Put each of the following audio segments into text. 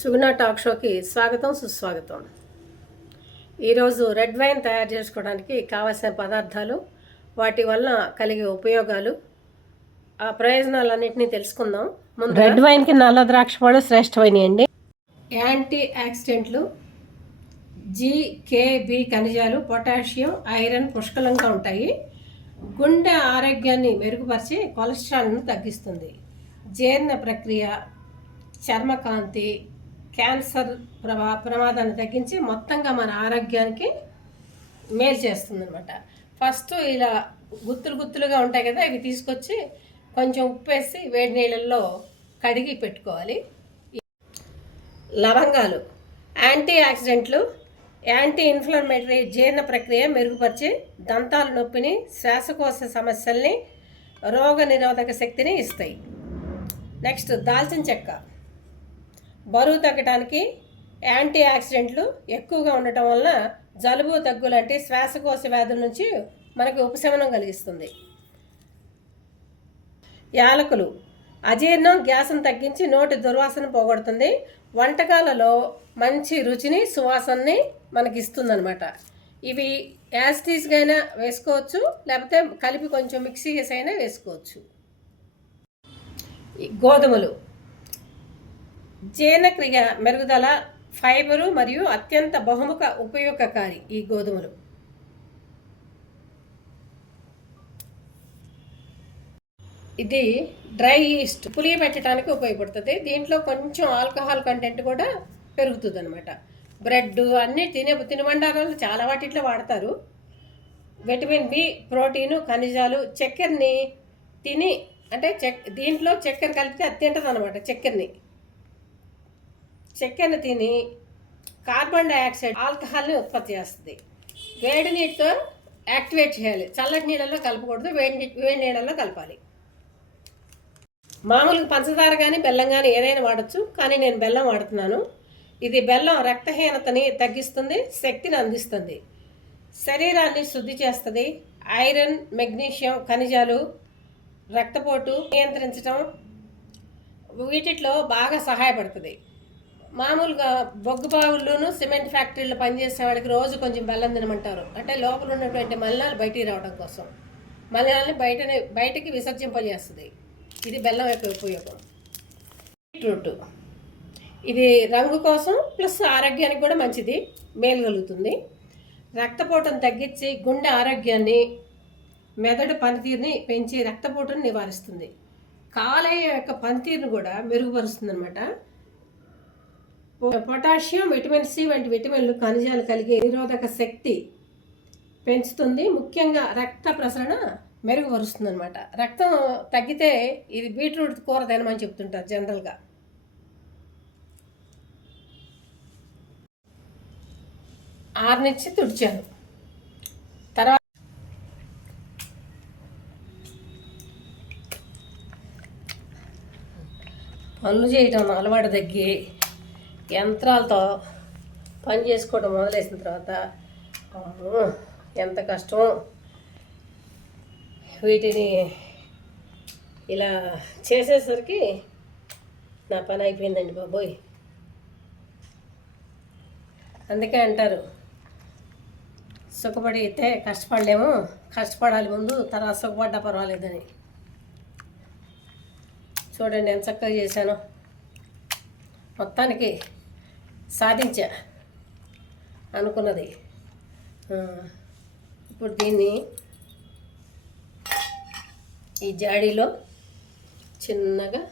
సుగుణ talk షోకి స్వాగతం సుస్వాగతం. ఈరోజు రెడ్ వైన్ తయారు చేసుకోవడానికి కావాల్సిన పదార్థాలు, వాటి వల్ల కలిగే ఉపయోగాలు, ఆ ప్రయోజనాలన్నింటినీ తెలుసుకుందాం. ముందు రెడ్ వైన్కి నల్ల ద్రాక్ష పళ్ళు శ్రేష్టమైనవి. యాంటీ ఆక్సిడెంట్లు, జికేబి ఖనిజాలు, పొటాషియం, ఐరన్ పుష్కలంగా ఉంటాయి. గుండె ఆరోగ్యాన్ని మెరుగుపరిచి కొలెస్ట్రాల్ను తగ్గిస్తుంది. జీర్ణ ప్రక్రియ, చర్మకాంతి, క్యాన్సర్ ప్రమాదాన్ని తగ్గించి మొత్తంగా మన ఆరోగ్యానికి మేలు చేస్తుంది అనమాట. ఫస్ట్ ఇలా గుత్తులుగా ఉంటాయి కదా, ఇవి తీసుకొచ్చి కొంచెం ఉప్పు వేసి వేడి నీళ్ళల్లో కడిగి పెట్టుకోవాలి. లవంగాలు యాంటీ ఆక్సిడెంట్లు, యాంటీ ఇన్ఫ్లమేటరీ, జీర్ణ ప్రక్రియ మెరుగుపరిచి దంతాల నొప్పిని, శ్వాసకోశ సమస్యల్ని, రోగ నిరోధక శక్తిని ఇస్తాయి. నెక్స్ట్ దాల్చిన చెక్క బరువు తగ్గడానికి, యాంటీ ఆక్సిడెంట్లు ఎక్కువగా ఉండటం వలన జలుబు, దగ్గు లాంటి శ్వాసకోశ వ్యాధుల నుంచి మనకు ఉపశమనం కలిగిస్తుంది. యాలకులు అజీర్ణం, గ్యాస్ను తగ్గించి నోటి దుర్వాసన పోగొడుతుంది. వంటకాలలో మంచి రుచిని, సువాసనని మనకి ఇస్తుంది అనమాట. ఇవి యాసిటీస్గా అయినా వేసుకోవచ్చు, లేకపోతే కలిపి కొంచెం మిక్సీ చేసి అయినా వేసుకోవచ్చు. గోధుమలు జీర్ణక్రియ మెరుగుదల, ఫైబరు మరియు అత్యంత బహుముఖ ఉపయోగకారి. ఈ గోధుమలు ఇది డ్రై ఈస్ట్ పులియ పెట్టడానికి ఉపయోగపడుతుంది. దీంట్లో కొంచెం ఆల్కహాల్ కంటెంట్ కూడా పెరుగుతుంది అనమాట. బ్రెడ్ అన్నీ తినుబండారాలు చాలా వాటిట్లో వాడతారు. విటమిన్ బి, ప్రోటీను, ఖనిజాలు, చక్కెరని తిని అంటే దీంట్లో చక్కెర కలిపితే అది తింటుంది అనమాట. చక్కెరని తిని కార్బన్ డైఆక్సైడ్, ఆల్కహాల్ని ఉత్పత్తి చేస్తుంది. వేడి నీటితో యాక్టివేట్ చేయాలి. చల్లటి నీళ్ళల్లో కలపకూడదు, వేడి నీళ్ళల్లో కలపాలి. మామూలుగా పంచదార కానీ బెల్లం కానీ ఏదైనా వాడచ్చు, కానీ నేను బెల్లం వాడుతున్నాను. ఇది బెల్లం రక్తహీనతని తగ్గిస్తుంది, శక్తిని అందిస్తుంది, శరీరాన్ని శుద్ధి చేస్తుంది. ఐరన్, మెగ్నీషియం, ఖనిజాలు రక్తపోటు నియంత్రించడం వీటిలో బాగా సహాయపడుతుంది. మామూలుగా బొగ్గు బావుల్లోనూ సిమెంట్ ఫ్యాక్టరీలో పనిచేసే వాళ్ళకి రోజు కొంచెం బెల్లం తినమంటారు. అంటే లోపల ఉన్నటువంటి మలినాలు బయటికి రావడం కోసం, మలినాలని బయటికి విసర్జింపజేస్తుంది. ఇది బెల్లం యొక్క ఉపయోగం. బీట్రూట్ ఇది రంగు కోసం ప్లస్ ఆరోగ్యానికి కూడా మంచిది, మేలు కలుగుతుంది. రక్తపోటును తగ్గించి గుండె ఆరోగ్యాన్ని, మెదడు పనితీరుని పెంచి రక్తపోటును నివారిస్తుంది. కాలేయం యొక్క పనితీరును కూడా మెరుగుపరుస్తుంది అనమాట. పొటాషియం, విటమిన్ సి వంటి విటమిన్లు, ఖనిజాలు కలిగే నిరోధక శక్తి పెంచుతుంది. ముఖ్యంగా రక్త ప్రసరణ మెరుగుపరుస్తుంది అనమాట. రక్తం తగ్గితే ఇది బీట్రూట్ కూర తినమని చెప్తుంటారు జనరల్గా. ఆరనిచ్చి తుడిచాను. తర్వాత పనులు చేయడం అలవాటు తగ్గి యంత్రాలతో పని చేసుకోవడం మొదలేసిన తర్వాత ఎంత కష్టం. వీటిని ఇలా చేసేసరికి నా పని అయిపోయిందండి బాబోయ్. అందుకే అంటారు, సుఖపడితే కష్టపడలేము, కష్టపడాలి ముందు, తర్వాత సుఖపడ్డా పర్వాలేదని. చూడండి ఎంత చక్కగా చేశాను. మొత్తానికి సాధించా అనుకున్నది. ఇప్పుడు దీన్ని ఈ జాడీలో చిన్నగా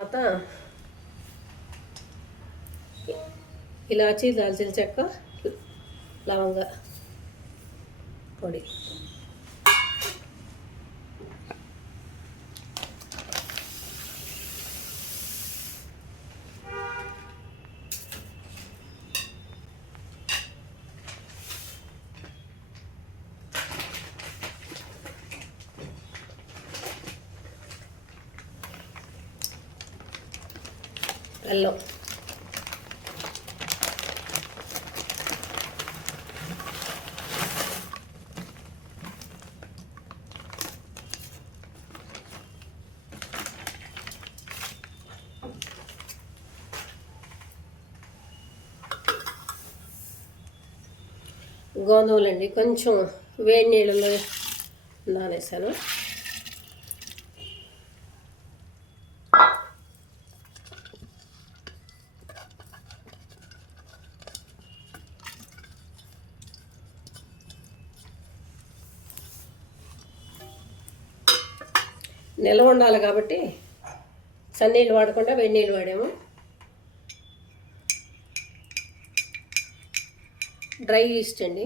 తర్వాత ఇలాచీ, దాల్చిన చెక్క, లవంగ పొడి, అల్లం, గోధుమలండి కొంచెం వేడి నీళ్ళలో నానేసాను. నిల్వ ఉండాలి కాబట్టి చన్నీళ్ళు వాడకుండా వేడి నీళ్ళు వాడాము. డ్రై ఈస్ట్ అండి.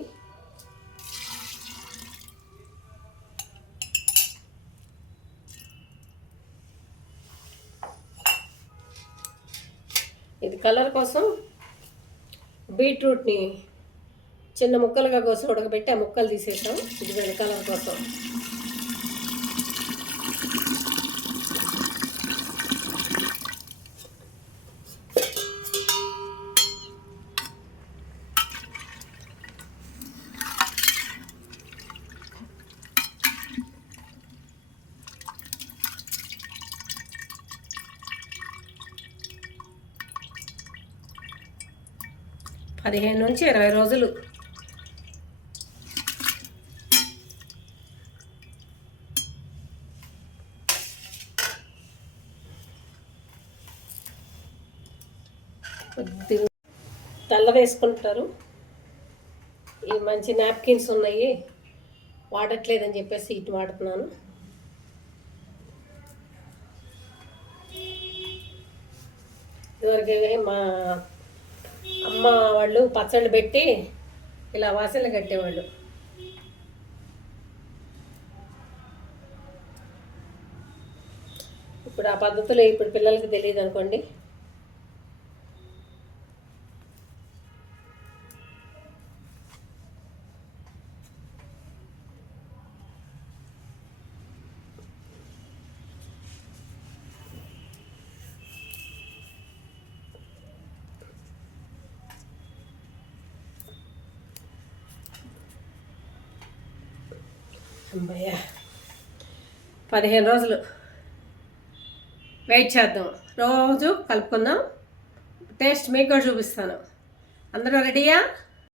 ఇది కలర్ కోసం బీట్రూట్ని చిన్న ముక్కలుగా కోసి ఉడకబెట్టి ఆ ముక్కలు తీసేసాం. ఇది కలర్ కోసం. పదిహేను నుంచి 20 రోజులు కొద్దిగా తెల్ల వేసుకుంటారు. ఈ మంచి నాప్కిన్స్ ఉన్నాయి, వాడట్లేదని చెప్పేసి ఇటు వాడుతున్నాను. ఇదివరకు మా అమ్మ వాళ్ళు పచ్చళ్ళు పెట్టి ఇలా వాసనలు కట్టేవాళ్ళు. ఇప్పుడు ఆ పద్ధతులు ఇప్పుడు పిల్లలకి తెలియదు అనుకోండి. అమ్మయ్య, 15 రోజులు వెయిట్ చేద్దాం. రోజు కలుపుకుందాం. టేస్ట్ మీకు కూడా చూపిస్తాను. అందరూ రెడీయా?